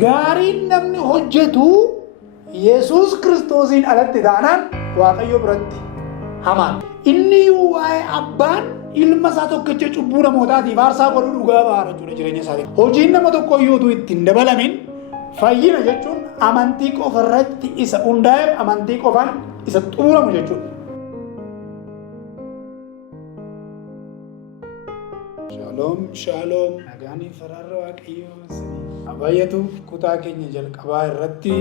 Gaariin namni hojjetu Yesuus Kiristoosiin alatti taanaan Waaqayyo biratti hamaan. Inni waa'ee abbaan ilma isaa tokkicha cubbuu namootaatiif aarsaa godhuu dhugaa ba'a jechuudha jireenya isaati. Hojiin nama tokko iyyuu ittiin dabalamin fayyina jechuun amantii qofa irratti isa hundaa'e amantii qofaan isa xumuramu jechuudha. Shalom. Nagaanii faraarra Waaqayyoo baay'atuuf kutaa keenya jalqabaa irratti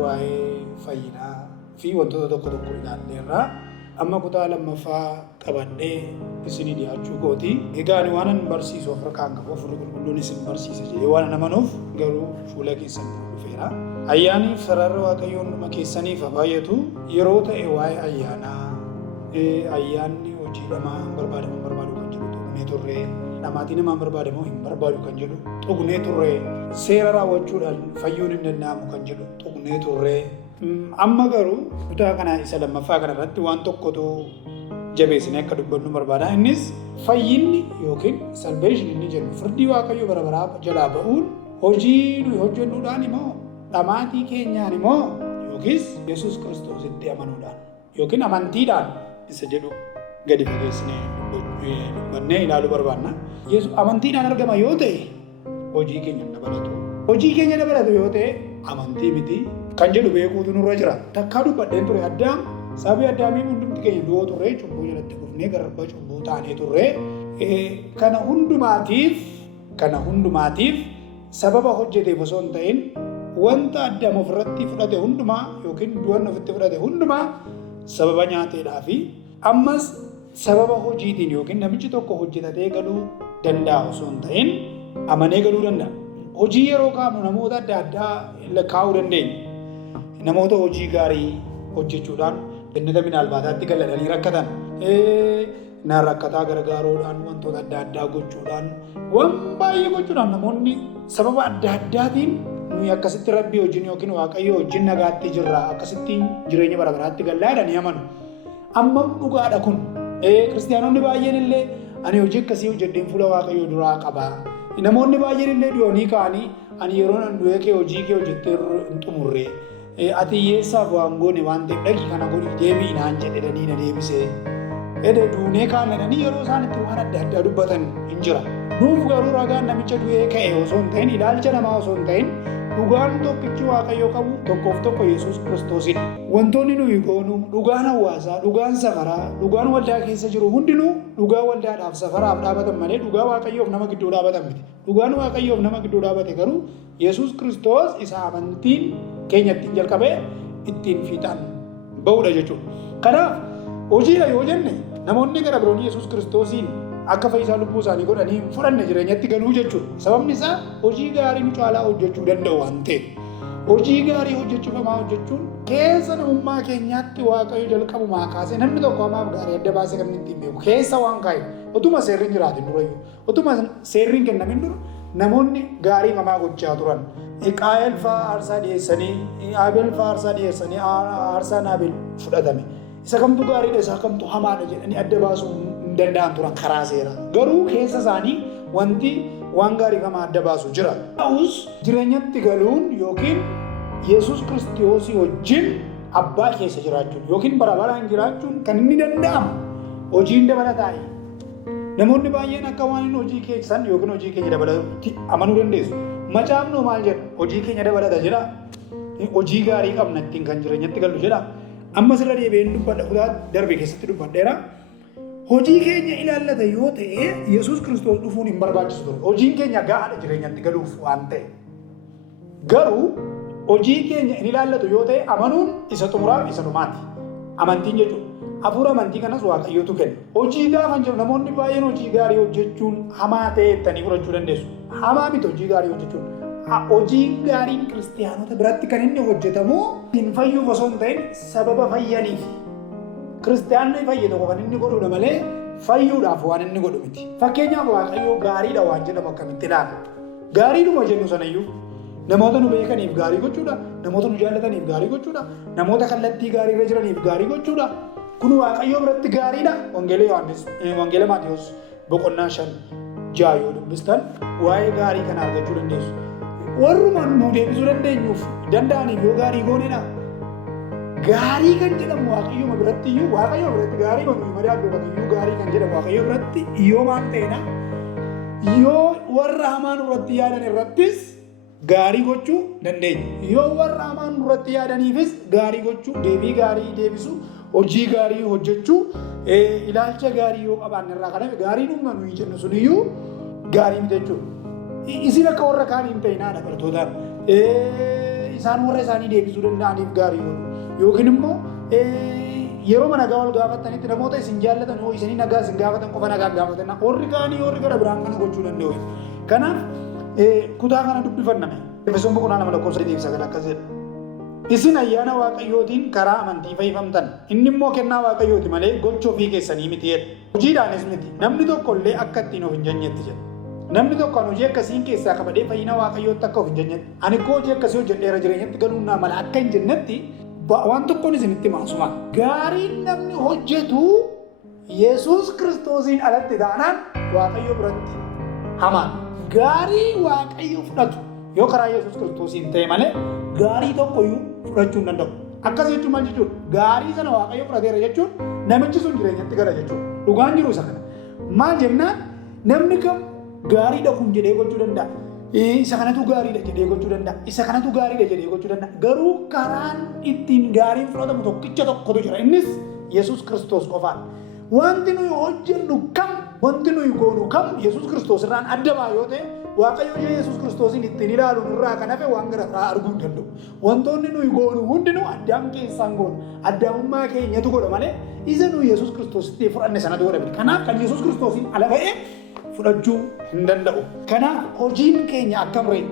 waa'ee fayyinaa fi wantoota tokko ilaalleerra. Amma kutaa lammaffaa qabannee isinii dhiyaachuu kooti. Egaa ani waan barsiisu Afrikaan qabu Hafuurri Qulqulluun isin barsiisa jedhee waan amanuuf garuu fuula keessan dhufeera. Ayyaanni faraarra Waaqayyoo hunduma keessaniif baay'atu yeroo ta'e waa'ee ayyaanaa ayyaanni hojii namaa barbaadamu kan jedhu tuqnee turre. Namaatii namaan barbaadamu hin barbaadu kan jedhu tuqnee turre. Seera raawwachuudhaan fayyuun hin danda'amu kan jedhu tuqnee turre. Amma garuu kutaa kana isa lammaffaa kana irratti waan tokkotu jabeessinee akka dubbannu barbaada. Innis fayyinni yookiin salveeshin inni jennu firdii Waaqayyoo bara baraa jalaa ba'uun hojii nuyi hojjennuudhaan immoo dhamaatii keenyaan immoo yookiis Yesuus Kiristoositti amanuudhaan yookiin amantiidhaan isa jedhu gadi fageessinee dubbannee ilaaluu barbaanna. Amantiidhaan argama yoo ta'e hojii keenya dabalatu. Hojii keenya dabalatu yoo ta'e amantii miti kan jedhu beekuutu nurra jira. Takkaa dubbadheen ture Addaam sababii Addaamii hundumti keenya du'oo turre cubbuu jalatti kufnee garba cubbuu taanee turre. Kana hundumaatiif sababa hojjeteef osoo hin ta'in wanta Addaam ofirratti fudhate hundumaa yookiin du'an ofitti fudhate hundumaa sababa nyaateedhaa fi ammas sababa hojiitiin yookiin namichi tokko hojjetatee galuu danda'a osoo hin ta'in amanee galuu danda'a. Hojii yeroo kaanu namoota adda addaa lakkaa'uu dandeenya. Namoota hojii gaarii hojjechuudhaan jannata minaalbaataatti galanii rakkatan. Naan rakkataa gargaaruudhaan wantoota adda addaa gochuudhaan waan baay'ee gochuudhaan namoonni sababa adda addaatiin nuyi akkasitti rabbii wajjin yookiin Waaqayyo wajjin nagaatti jirra akkasitti jireenya bara baraatti gallaa ni amanu. Amma dhugaadha kun. Kiristaanonni baay'een illee ani hojii akkasii hojjedheen fuula Waaqayyoo duraa qaba. Namoonni baay'een illee du'anii ka'anii ani yeroo nan du'ee kee hojii kee hojjettee hin xumurre. Ati hiyyeessaaf waan goone waan ta'eef dhaqi kana godhi deebii naan jedhanii na deebisee. Duunee kaananii yeroo isaan itti waan adda addaa dubbatan hin jira. Nuuf garuu ragaan namicha du'ee ka'e osoo hin ta'in ilaalcha namaa osoo hin ta'in dhugaan tokkichi Waaqayyoo qabu tokkoof tokko Yesuus Kiristoosidha. Wantoonni nuyi goonu dhugaan hawaasaa, dhugaan safaraa, dhugaan waldaa keessa jiru hundinuu dhugaa waldaadhaaf safaraaf dhaabatan malee dhugaa Waaqayyoof nama gidduu dhaabatan miti. Dhugaan Waaqayyoof nama gidduu dhaabate garuu Yesuus Kiristoos isa amantiin keenya ittiin jalqabee ittiin fiixaan ba'uudha jechuudha. Kanaaf hojiidha yoo jenne namoonni gara biroon Yesuus Kiristoosiin akka fayyisaa lubbuu isaanii godhanii fudhanne jireenyatti galuu jechuudha. Sababni isaa hojii gaarii nu caalaa hojjechuu danda'u waan ta'eef. Hojii gaarii hojjechuun keessa namummaa keenyaatti Waaqayyo jalqabumaa kaasee namni tokko hamaaf gaarii adda baasee kan ittiin beeku keessa waan kaa'e otuma seerriin jiraatin durayyuu otuma seerriin kennamin dura namoonni gaarii mamaa gochaa turan. Qaayel fa'aa aarsaa dhiyeessanii Abeel fa'aa aarsaa dhiyeessanii aarsaan Abeel fudhatame. Isa kamtu gaariidha isa kamtu hamaadha jedhanii adda baasuu hin danda'an turan karaa seeraa. Garuu keessa isaanii wanti waan gaarii nama adda baasu jira. Ta'us jireenyatti galuun yookiin Yesuus Kiristoosii wajjin abbaa keessa jiraachuun yookiin bara baraan jiraachuun kan inni danda'amu hojiin dabalataa'e. Namoonni baay'een akka waan inni hojii keessan yookiin hojii keenya dabalatutti amanuu dandeessu. Macaafnoo maal jedha? Hojii keenya dabalata jedha. Hojii gaarii qabna ittiin kan jireenyatti galu jedha. Amma sirra deebi'een dubbadha kutaa darbe keessatti dubbadheera. Hojii keenya ilaallata yoo ta'e Yesuus Kiristoos dhufuun hin barbaachisu ture. Hojiin keenya gahaadha jireenyatti galuuf waan ta'e. Garuu hojii keenya hin ilaallatu yoo ta'e amanuun isa xumuraaf isa dhumaati. Amantiin jechuudha. Hafuura amantii kanas Waaqayyootu kenna. Hojii gaafa jiru namoonni baay'een hojii gaarii hojjechuun hamaa ta'e jettanii fudhachuu dandeessu. Hamaa miti hojii gaarii hojjechuun. Hojii gaariin kiristaanota biratti kan inni hojjetamu hin fayyuuf osoo hin ta'in sababa fayyaniif. Kiristaanni fayye tokko kan inni godhuudha malee fayyuudhaaf waan inni godhu miti. Fakkeenyaaf Waaqayyoo gaariidha waan jedhamu akkamitti ilaala. Gaariidhuma jennu sanayyuu namoota nu beekaniif gaarii gochuudha. Namoota nu jaallataniif gaarii gochuudha. Namoota kallattii gaarii irra jiraniif gaarii gochuudha. Kun Waaqayyoo biratti gaariidha. Wangeela Maatiyos boqonnaa 5 yoo dubbistan waa'ee gaarii kana argachuu dandeessu. warrumaan nu deebisuu danda'aniif yoo gaarii goonedha. Gaarii kan jedhamu waaqayyooma biratti iyyuu waaqayyoo biratti gaarii nuyi madaallu iyyuu gaarii kan jedhamu waaqayyoo biratti yoo maal ta'edha yoo warra hamaan irratti yaadan irrattis gaarii gochuu dandeenya. Yoo warra hamaan irratti yaadaniifis gaarii gochuu, deebii gaarii deebisuu, hojii gaarii hojjechuu, ilaalcha gaarii yoo qabaanne irraa kadhame gaarii dhumma nuyi jennu sun iyyuu gaarii miti jechuudha. Isin akka warra kaanii hin ta'inaadha bartootaan. Isaan warra isaanii deebisuu danda'aniif gaarii godhu. Yookiin immoo yeroo nagaa wal gaafatanitti namoota isin jaallatan yoo isanii nagaa isin gaafatan qofa nagaa gaafatan warri kaanii warri gara biraan kana gochuu danda'u. Kanaaf kutaa kana dubbifanname. Efesoon boqonnaa 2:9 akkas jedha. Isin ayyaana waaqayyootiin karaa amantii fayyifamtan. Inni immoo kennaa waaqayyooti malee gocha ofii keessanii miti jedha. Hojiidhaanis miti. Namni tokko illee akka ittiin of hin jajnetti jedha. Namni tokko hojii akkasiin keessaa qabadee fayyina waaqayyootti akka of hin jajnetti. Ani koo hojii akkasii hojjedheera jireenyatti galuun naa mala akka hin jennetti waan tokkoon isinitti maasuma. Gaariin namni hojjetu Yesuus Kiristoosiin alatti taanaan waaqayyo biratti hamaan. Gaarii waaqayyo fudhatu yoo karaa Yesuus Kiristoosiin ta'e malee gaarii tokkoyyuu fudhachuu hin danda'u. Akkas jechuun maal jechuudha? Gaarii sana waaqayyo fudhateera jechuun namichi sun jireenyatti gala jechuudha. Dhugaan jiru isa kana. Maal jennaan namni kam gaarii dhaquun jedhee gochuu danda'a. Isa kanatu gaariidha jedhee gochuu danda'a. Isa kanatu gaariidha jedhee gochuu danda'a. Garuu karaan ittiin gaariin fudhatamu tokkicha tokkotu jira. Innis Yesuus Kiristoos qofaadha. Wanti nuyi hojjennu kam, wanti nuyi goonu kam Yesuus Kiristoos irraan adda ba'a yoo ta'e waaqayyo Yesuus Kiristoosiin ittiin ilaaluun irraa kan hafe waan garaa arguu hin danda'u. Wantoonni nuyi goonu hundinuu addaam keessaan goonu. Addaamummaa keenyatu godha malee isa nuyi Yesuus Kiristoositti fudhanne sanatu godha. Kanaaf kan Yesuus Kiristoosiin ala ba'ee fudhachuu hin danda'u. Kanaaf hojiin keenya akkam ree?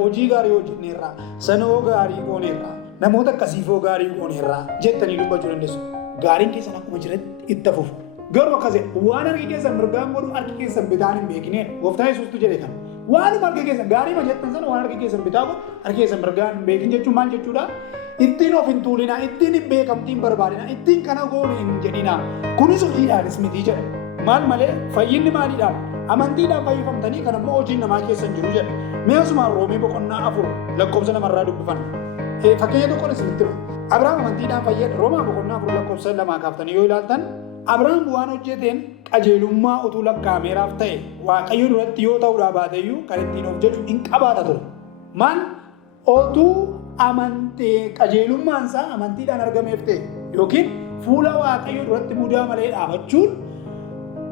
Hojii gaarii hojjenneerraa, sanoo gaarii gooneerraa, namoota akkasiifoo gaarii gooneerraa jettanii dubbachuu dandeessu. Gaariin keessan akkuma jiretti itti fufu. Garuu akkas jedha waan harki keessan mirgaan godhu harki keessan bitaan hin beekineen gooftaa Yesuustu jedhe kan. Waanuma harki keessan gaarii ma jettan sana waan harki keessan bitaa godhu harki keessan mirgaan hin beekin jechuun maal jechuudha? Ittiin of hin tuulinaa, ittiin hin beekamtiin barbaadinaa, ittiin kana goonu hin jedhinaa. Kunis hojiidhaanis miti jedha. Maal malee fayyinni maaliidhaan? Amantiidhaan fayyifamtanii kan ammoo hojiin namaa keessan jiru jedha. Mee asumaan Roomee boqonnaa 4 lakkoofsa 2 dubbifanna. Fakkeenya tokkoon isinitti hima. Abrahaam amantiidhaan fayyada. Roomaa boqonnaa 4 lakkoofsa 2 kaaftanii yoo ilaaltan Abrahaam waan hojjeteen qajeelummaa utuu lakkaa'ameeraaf ta'e waaqayyo duratti yoo ta'uudhaa baateeyyuu kan ittiin of jaju hin qabaata ture. Maal otuu amantee qajeelummaansaa amantiidhaan argameef ta'e yookiin fuula waaqayyo duratti mudaa malee dhaabachuun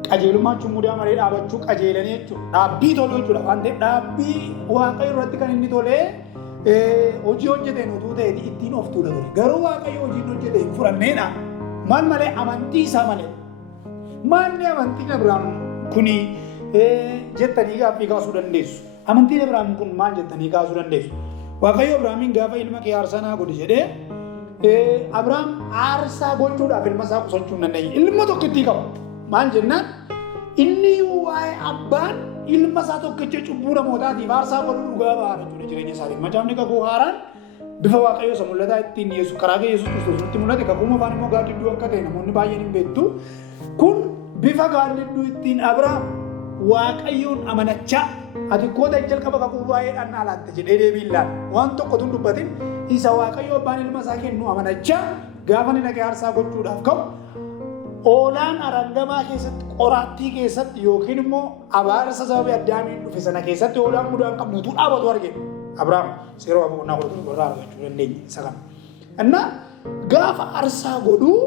qajeelummaa jechuun mudaa malee dhaabachuu qajeelanii jechuudha. Dhaabbii toluu jechuudha. Waan ta'eef dhaabbii waaqayyo irratti kan inni tolee hojii hojjeteen utuu ta'e ittiin of tuula ture. Garuu waaqayyo hojii hojjetee hin fudhanneedha. Maal malee amantii isaa malee. Maalni amantiin Abrahaam kuni jettanii gaaffii kaasuu dandeessu. Amantiin Abrahaam kun maal jettanii kaasuu dandeessu. Waaqayyo Abrahaamiin gaafa ilma kee aarsaa naa godhi jedhee Abrahaam aarsaa gochuudhaaf ilma isaa qusachuu hin dandeenye. Ilma tokkittii qaba. Maal jennaan inni waa'ee abbaan ilma isaa tokkicha cubbuu namootaatiif aarsaa godhuu dhugaa ba'a jechuudha jireenya isaatiif. Macaafni kakuu haaraan bifa waaqayyo isa mul'ataa ittiin karaa kee Yesuus Kiristoos nutti mul'ate kakuuma afaan immoo gaaddidduu akka ta'e namoonni baay'een hin beektu. Kun bifa gaaddidduu ittiin Abrahaam waaqayyoon amanachaa ati koota jalqaba kakuu baay'eedhaan alaatte jedhee deebiin laala. Waan tokko tun dubbatin isa waaqayyo abbaan ilma isaa kennu amanachaa gaafa inni dhaqee aarsaa gochuudhaaf ka'u oolaan arangamaa keessatti qoraattii keessatti yookiin immoo abaarsa sababii addaamiin dhufe sana keessatti oolaan mudaa hin qabne utuu dhaabatu argina. Abrahaam seera waa boqonnaa 11 irraa argachuu dandeenya isa kana. Innaa gaafa aarsaa godhuu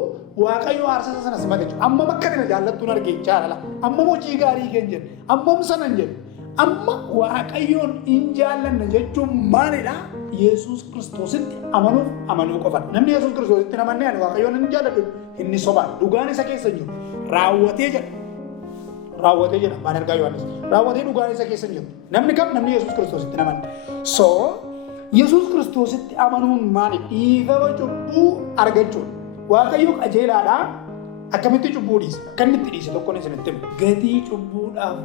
waaqayyo aarsaa sana simate jechuudha. Amma bakka kana jaallattuun argechaa jira. Amma hojii gaarii keenya jedhe. Amma sana hin jedhe. Amma waaqayyoon hin jaallanna jechuun maalidha? Yesuus Kiristoositti amanuu qofa. Namni Yesuus Kiristoositti hin amanne waaqayyoon hin jaalladhu inni sobaan dhugaan isa keessa jiru raawwatee jedha. Raawwatee jedha Abbaan Ergaa Yohaannis. Raawwatee dhugaan isa keessa jiru. Namni kam namni Yesuus Kiristoositti hin amanne. So Yesuus Kiristoositti amanuun maali? Dhiifama cubbuu argachuudha. Waaqayyo qajeelaadha. Akkamitti cubbuu dhiisa? Akkamitti dhiisa tokkoon isinitti himu. Gatii cubbuudhaaf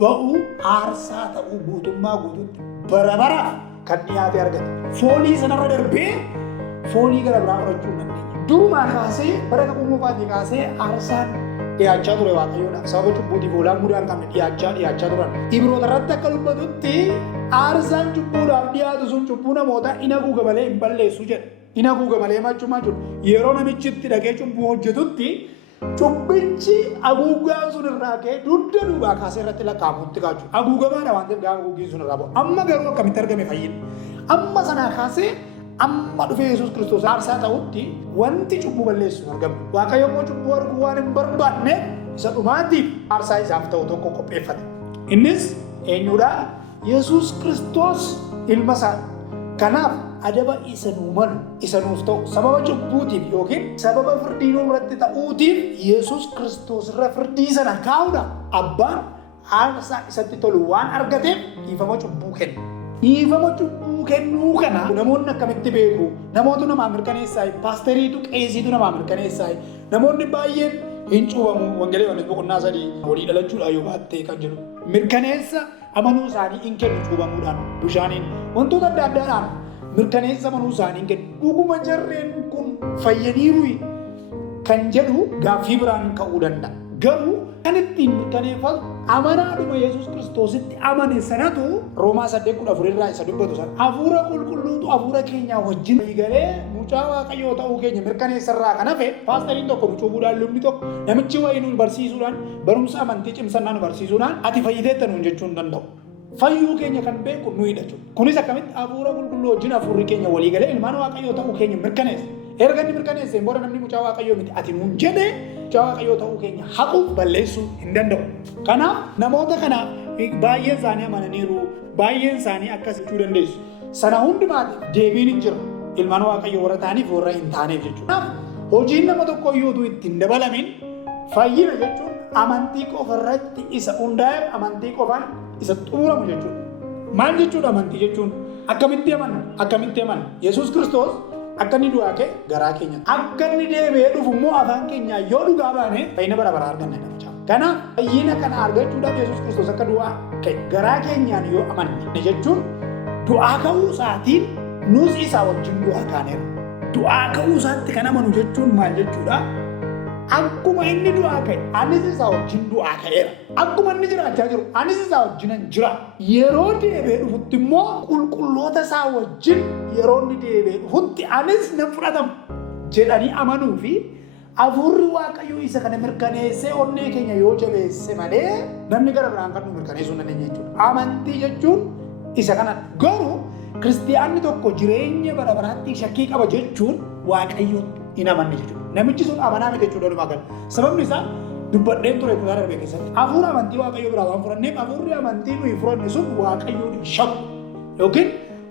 ba'u aarsaa ta'uu guutummaa guutuutti bara baraaf kan dhiyaate argate. Foolii sanarra darbee foolii gara biraa fudhachuu hin dandeenye. Durumaa kaasee bara kakuu kaasee aarsaan dhiyaachaa ture waaqayyoodhaaf. Sababa cubbuutiif oolaan mudaa hin qabne dhiyaachaa turan. Ibroota irratti akka dubbatutti aarsaan cubbuudhaaf dhiyaatu sun cubbuu namoota hin haguuga malee hin balleessu jedha. Hin haguuga malee machumaa jiru. Yeroo namichi itti dhaqee cubbuu hojjetutti cubbichi haguugaan sun irraa ka'ee dugda duubaa kaasee irratti lakkaa'amutti kaa'u. Haguugamaadha waan ta'eef gaafa haguugiin sun irraa bu'a. Amma garuu akkamitti argame fayyina? Amma sanaa kaasee amma dhufee Yesuus Kiristoos aarsaa ta'utti wanti cubbuu balleessu hin argamu. Waaqayyo immoo cubbuu arguu waan hin barbaanne isa dhumaatiif aarsaa isaaf ta'u tokko qopheeffate. Innis eenyudha? Yesuus Kiristoos ilma isaa. Kanaaf adaba isa nuu malu isa nuuf ta'u sababa cubbuutiif yookiin sababa firdii nuu irratti ta'uutiif Yesuus Kiristoos irra firdii sana kaa'uudha. Abbaan aarsaa isatti tolu waan argateef dhiifama cubbuu kenna. Dhiifama cubbuu kennuu kana namoonni akkamitti beeku? Namoota namaa mirkaneessaa, paasteriitu qeesiitu namaa mirkaneessaa. Namoonni baay'een hin cuubamu. Wangeelii Yohaannis boqonnaa 3 walii dhalachuudhaan yoo baatte kan jedhu mirkaneessa amanuu isaanii hin kennu cuubamuudhaan bishaaniin wantoota adda addaadhaan mirkaneessa amanuu isaanii hin kennu. Dhuguma jarreen kun fayyaniiru kan jedhu gaaffii biraan ka'uu danda'a. Garuu kan ittiin mirkaneeffatu amanaadhuma Yesuus Kiristoositti amane sanatu Roomaa 8:14 irraa isa dubbatu sana hafuura qulqulluutu hafuura keenya wajjin galee mucaa Waaqayyoo ta'uu keenya mirkaneessarraa kan hafe paastariin tokko nu cuubuudhaan lubni tokko namichi wayii nu barsiisuudhaan barumsa amantii cimsannaa nu barsiisuudhaan ati fayyiteetta nuun jechuu hin danda'u. Fayyuu keenya kan beeku nuyi jechuudha. Kunis akkamitti hafuura qulqulluu wajjin hafuurri keenya walii galee ilmaan Waaqayyoo ta'uu keenya mirkaneessa. Erga inni mirkaneessee booda namni mucaa Waaqayyoo miti ati nuun jedhee mucaa Waaqayyoo ta'uu keenya haquuf balleessuu hin danda'u. Kanaaf namoota kanaaf baay'een isaanii amananiiru, baay'een isaanii akkas jechuu dandeessu. Sana hundumaatiif deebiin hin jiru. Ilmaan Waaqayyoo warra ta'aniif warra hin taaneef jechuudha. Hojiin nama tokko iyyuu itti hin dabalamin fayyina jechuun amantii qofa irratti isa hundaa'e amantii qofaan isa xumuramu jechuudha. Maal jechuudha amantii jechuun? Akkamitti amanna? Akkamitti amanna? Yesuus Kiristoos akka inni du'aa ka'e garaa keenya. Akka inni deebi'ee dhufu immoo afaan keenyaa yoo dhugaa baane fayyina bara baraa arganna jechuudha. Kanaaf fayyina kana argachuudhaaf Yesuus Kiristoos akka du'aa ka'e garaa keenyaan yoo amanne jechuun du'aa ka'uu isaatiin nus isaa wajjin du'aa kaaneera. Du'aa ka'uu isaatti kan amanu jechuun maal jechuudha? Akkuma inni du'aa ka'e anis isaa wajjin du'aa ka'eera. Akkuma inni jiraachaa jiru anis isaa wajjin jira. Yeroo deebi'ee dhufutti immoo qulqulloota isaa wajjin yeroo inni deebi'ee dhufutti anis nan fudhatama jedhanii amanuu fi hafuurri Waaqayyoo isa kana mirkaneessee onnee keenya yoo jabeesse malee namni gara biraan kan nu mirkaneessuu hin dandeenye jechuudha. Amantii jechuun isa kana. Garuu kiristiyaanni tokko jireenya bara baraatti shakkii qaba jechuun Waaqayyootti hin amanne jechuudha. Namichi sun amanaa miti jechuudha walumaa gala. Sababni isaa dubbadheen ture kutaa darbe keessatti. Hafuura amantii Waaqayyoo biraa waan fudhanneef hafuurri amantii nuyi fudhanne sun Waaqayyoon hin shakku yookiin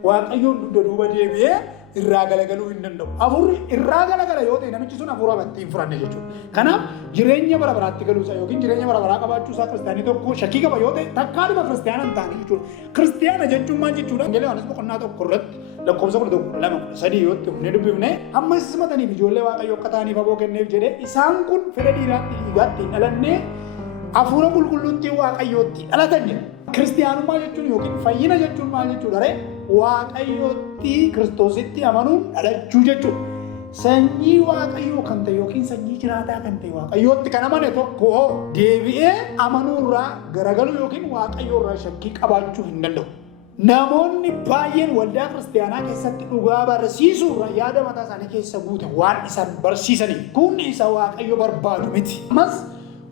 Waaqayyoon dugda duuba deebi'ee irraa galagaluu hin danda'u. Hafuurri irraa galagala yoo ta'e namichi sun hafuura amantii hin fudhanne jechuudha. Kanaaf jireenya bara baraatti galuusaa yookiin jireenya bara baraa qabaachuusaa kiristaanii tokko shakkii qaba yoo ta'e takkaadhuma kiristaana hin taane jechuudha. Kiristaana jechuun maal jechuudha? Wangeelii Yohaannis boqonnaa 1 irratti lakkoofsa 11 yoo itti humnee dubbifne amma simataniif ijoollee Waaqayyoo akka ta'aniif aboo kenneef jedhee isaan kun fedha dhiiraatti dhiigaatti hin dhalannee hafuura qulqulluutti Waaqayyootti dhalatan jedha. Kiristiyaanummaa jechuun yookiin fayyina jechuun maal jechuudha ree? Waaqayyootti Kiristoositti amanuun dhalachuu jechuudha. Sanyii Waaqayyoo kan ta'e yookiin sanyii jiraataa kan ta'e Waaqayyootti kan amane tokko deebi'ee amanuurraa garagaluu yookiin Waaqayyoorraa shakkii qabaachuu hin danda'u. Namoonni baay'een waldaa kiristaanaa keessatti dhugaa barsiisuurra yaada mataa isaanii keessa guute waan isaan barsiisaniif kun isa Waaqayyo barbaadu miti. Ammas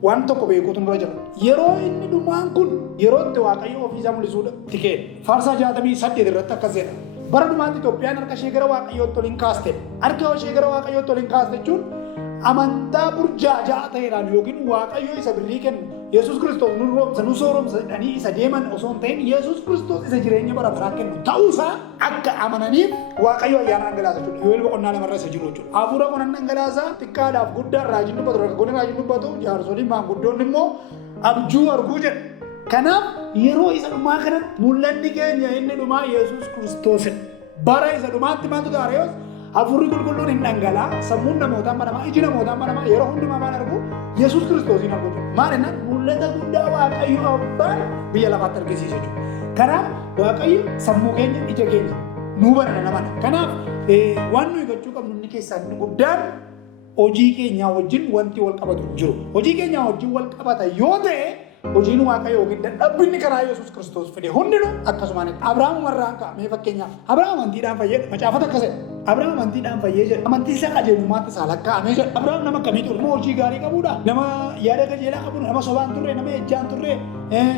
waan tokko beekuutu nurra jira. Yeroo inni dhumaan kun yeroo itti Waaqayyo ofiisaa mul'isuudhaaf ka'e Faarsaa 68 irratti akkas jedha. Bara dhumaatti Itoophiyaan harka ishee gara Waaqayyootti ol hin kaaste. Harka ishee gara Waaqayyootti ol hin kaaste jechuun amantaa burjaajaa ta'eedhaan yookiin Waaqayyo isa birrii kennu Yesuus Kiristoos nu sooromsa jedhanii isa deeman osoo hin ta'in Yesuus Kiristoos isa jireenya bara baraa kennu ta'uusaa akka amananiif Waaqayyo ayyaana dhangalaasa jechuudha. Yoel boqonnaa 2 irra isa jiru jechuudha. Hafuura kun dhangalaasaa xiqqaadhaaf guddaan raajiin dubbatu dargaggoonni raajiin dubbatu jaarsoliin maanguddoonni immoo abjuu arguu jedha. Kanaaf yeroo isa dhumaa kanatti mul'anni keenya inni dhumaa Yesuus Kiristoosidha. Bara isa dhumaatti maaltu ta'a yoo hafuurri qulqulluun hin dhangalaa sammuun namootaan banamaa iji namootaan banamaa yeroo hundumaa maal argu Yesuus Kiristoosiin argu. Maal jennaan mul'ata guddaa Waaqayyo abbaan biyya lafaatti argisiisa jechuudha. Kanaaf Waaqayyo sammuu keenya ija keenya nuu banana namana. Kanaaf waan nuyi gochuu qabnu inni keessaa inni guddaan hojii keenyaa wajjin wanti wal qabatu jiru. Hojii keenyaa wajjin wal qabata yoo ta'e hojiin waaqayyoo yookiin dadhabbiin karaa Yesuus Kiristoos fide hundinuu akkasumaan Abrahaam warraan kaa'amee fakkeenyaaf Abrahaam amantiidhaan fayyee macaafata akkasii Abrahaam amantiidhaan fayyee jedha amantii isaa qajeelummaatti isaa lakkaa'amee jedha Abrahaam nama akkamii ture nama hojii gaarii qabuudha nama yaada qajeelaa qabuudha nama sobaan turre nama ejjaan turre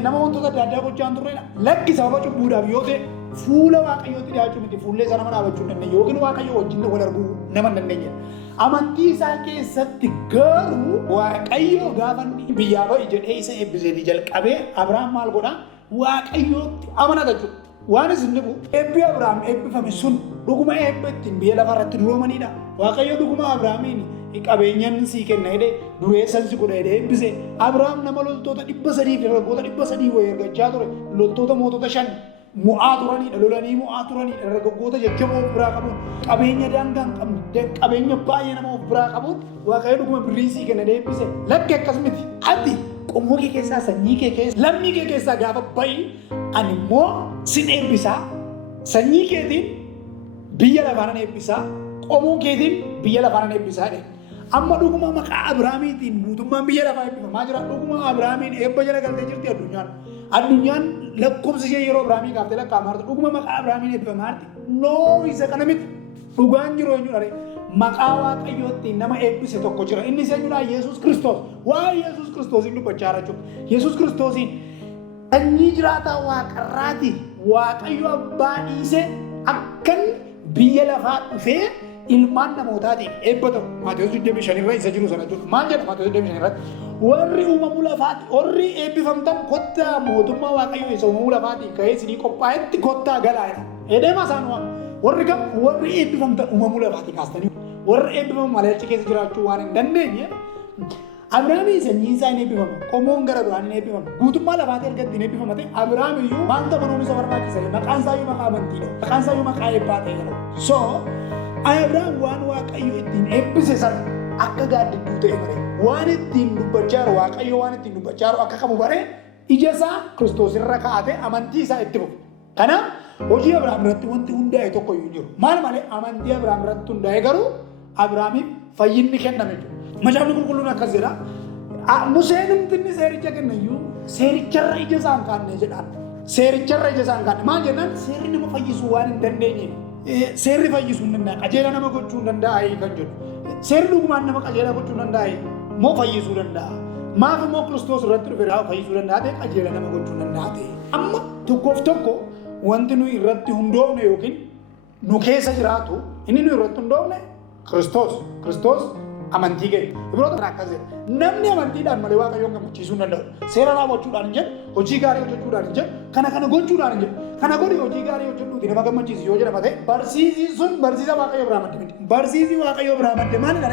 nama wantoota adda addaa gochaan turre lakki sababa cubbuudhaaf yoo ta'e fuula waaqayyootti dhiyaachuu miti fuullee isaa nama dhaabachuu hin dandeenye yookiin waaqayyoo wajjin wal arguu nama hin dandeenye. Amantii isaa keessatti garuu waaqayyoo gaafa biyyaa ba'i jedhee isa eebbiseetii jalqabee Abrahaam maal godhaa waaqayyootti amanata jechuudha. Waan isin dhibu eebbi Abrahaam eebbifame sun dhuguma eebba ittiin biyya lafa irratti duroomanidha. Waaqayyo dhuguma Abrahaamiin qabeenyaan sii kenna jedhee dureessan si godha jedhee eebbise. Abrahaam nama loltoota 300 fi dargaggoota 300 wayii ergachaa ture. Loltoota mootota 5 mu'aa turanidha lolanii mu'aa turanidha dargaggoota jajjaboo of biraa qabuun qabeenya daangaan qabne qabeenya baay'ee nama of biraa qabuun waaqayyo dhuguma birrii sii kenna eebbise. Lakki akkas miti ati qomoo kee keessaa sanyii kee keessa lammii kee keessaa gaafa ba'i ani immoo sin eebbisaa sanyii keetiin biyya lafaanan eebbisaa qomoo keetiin biyya lafaanan eebbisaa jedhe. Amma dhuguma maqaa Abrahaamiitiin mootummaan biyya lafaa eebbifamaa jira. Dhuguma Abrahaamiin eebba jala galtee jirti addunyaan. Addunyaan lakkoofsi ishee yeroo Abrahaamii kaaftee lakkaa'amaa jirti. Dhuguma maqaa Abrahaamiin eebbifamaa jirti. Noo isa kana miti. Dhugaan jiru eenyudha? Maqaa waaqayyootiin nama eebbise tokko jira. Inni eenyudha? Yesuus Kiristoos. Waa'ee Yesuus Kiristoosiin dubbachaa jira jechuudha. Yesuus Kiristoosiin sanyii jiraataa waaqarraati. Waaqayyo abbaa dhiisee akkan biyya lafaa dhufee ilmaan namootaatiin eebbatamu. Maatewos 25 irra isa jiru sana jechuudha. Maal jedha Maatewos 25 irratti? Warri uumamuu lafaati, warri eebbifamtan kottaa mootummaa waaqayyoo isa uumamuu lafaatiin ka'ee isinii qophaa'etti kottaa galaa jedha. Edeema isaan waama. Warri eebbifamtan uumamuu lafaatii kaastanii warri eebbifamu malaalchi keessa jiraachuu waan hin dandeenye Abrahaamii sanyiin isaa hin eebbifamu. Qomoon gara duraan hin eebbifamu. Guutummaa lafaatii erga ittiin eebbifama ta'e Abrahaam iyyuu wanta banuun isa barbaachisa. Maqaan isaa iyyuu maqaa amantiidha. Maqaan isaa iyyuu maqaa eebbaa ta'e jedhama. So Abrahaam waan waaqayyo ittiin eebbise sana akka gaaddidduu ta'e bare waan ittiin dubbachaa jiru waaqayyo waan ittiin dubbachaa jiru akka qabu bare ija isaa Kiristoos irra kaa'atee amantii isaa itti fufe. Kanaaf hojii Abrahaam irratti wanti hundaa'e tokko iyyuu jiru. Maal malee amantii Abrahaam irratti hundaa'e garuu Abrahaamiif fayyinni kenname jechuudha. Macaafni qulqulluun akkas jedha. Museen humni seericha kennayyuu seericharra ija isaa hin kaanne jedhaan. Seericharra ija isaa hin kaanne maal jennaan seerri nama fayyisuu waan hin dandeenye. Seerri fayyisuu hin danda'a. Qajeela nama gochuu hin danda'a kan jedhu. Seerri dhugumaan nama qajeela gochuu hin danda'a moo fayyisuu danda'a. Maaf immoo Kiristoos irratti dhufe fayyisuu danda'a ta'e qajeela nama gochuu hin danda'a ta'e. Amma tokkoof tokko wanti nuyi irratti hundoofne yookiin nu keessa jiraatu inni nuyi irratti hundoofne Kiristoos amantii ga'e. Ibroota kana akkas jedha. Namni amantiidhaan malee waaqayyoon gammachiisuu hin danda'u. Seera raawwachuudhaan hin jedhu, hojii gaarii hojjechuudhaan hin jedhu, kana gochuudhaan hin jedhu. Kana godhi hojii gaarii hojjedhuuti nama gammachiisi yoo jedhama ta'e barsiisii sun barsiisa waaqayyoo biraa madde miti. Barsiisii waaqayyoo biraa madde maali dha?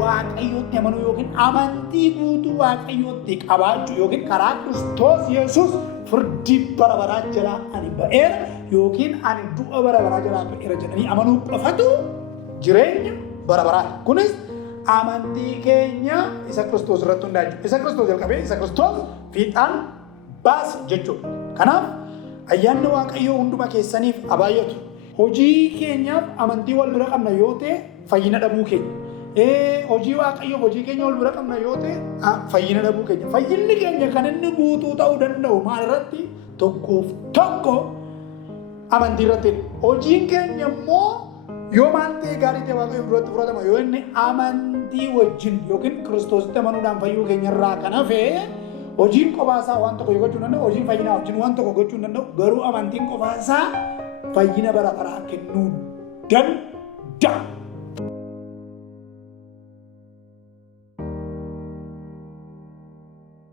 Waaqayyootti amanuu yookiin amantii guutuu waaqayyootti qabaachuu yookiin karaa Kiristoos Yesuus firdii bara baraa jalaa ani ba'eera yookiin ani du'a bara baraa jalaa ba'eera jedhanii amanuu qofatu jireenya bara baraati. Kunis amantii keenya isa Kiristoos irratti hundaa'e. Isa Kiristoos jalqabee isa Kiristoos fiixaan baase jechuudha. Kanaaf ayyaanni waaqayyoo hunduma keessaniif abaayyatu. Hojii keenyaaf amantii wal bira qabna yoo ta'e fayyina dhabuu keenya. Hojii waaqayyoo hojii keenya wal bira qabna yoo ta'e fayyina dhabuu keenya. Fayyinni keenya kan inni guutuu ta'uu danda'u maal irratti? Tokkoof tokko amantii irratti. Hojiin keenya immoo yoo maal ta'e gaarii ta'e waaqayyoo duratti fudhatama yoo inni amantii wajjin yookiin Kiristoositti amanuudhaan fayyuu keenya irraa kan hafe hojiin qofaasaa waan tokko gochuu hin danda'u hojiin fayyinaa wajjin waan tokko gochuu hin danda'u garuu amantiin qofaasaa fayyina bara baraa kennuu danda'a.